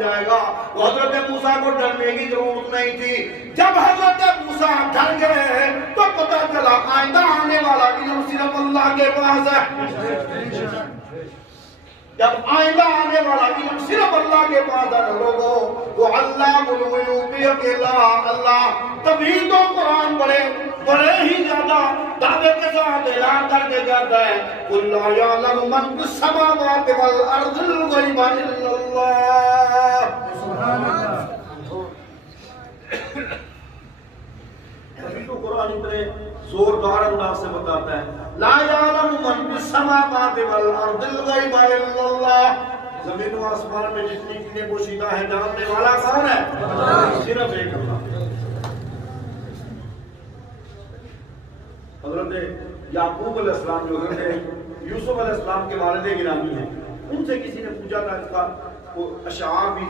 جائے گا. حضرت موسیٰ کو ڈرنے کی ضرورت نہیں تھی. جب حضرت موسیٰ ڈر گئے تو پتہ چلا آئندہ آنے والا علم صرف اللہ کے پاس ہے. جب آئندہ آنے والا علم صرف اللہ کے پاس ہے لوگوں, وہ علام الغیوب اکیلا اللہ. تبھی تو قرآن بڑے ہی زیادہ دعوے کے ساتھ اعلان کر کے کہتا ہے قُلْ لَا يَعْلَمُ مَنْ فِي السَّمَاوَاتِ وَالْأَرْضِ الْغَيْبَ إِلَّا اللَّهُ. تبھی تو قرآن اتنے زوردار انداز سے بتاتا ہے لا يعلم من في السماوات والارض الغیب الا اللہ. زمین و آسمان میں جتنی چیزیں پوشیدہ ہیں جاننے والا کون ہے؟ صرف ایک اللہ. حضرت یعقوب علیہ السلام جو حضرت یوسف علیہ السلام کے والد گرامی ہیں, ان سے کسی نے پوچھا تھا, اس کا اشعار بھی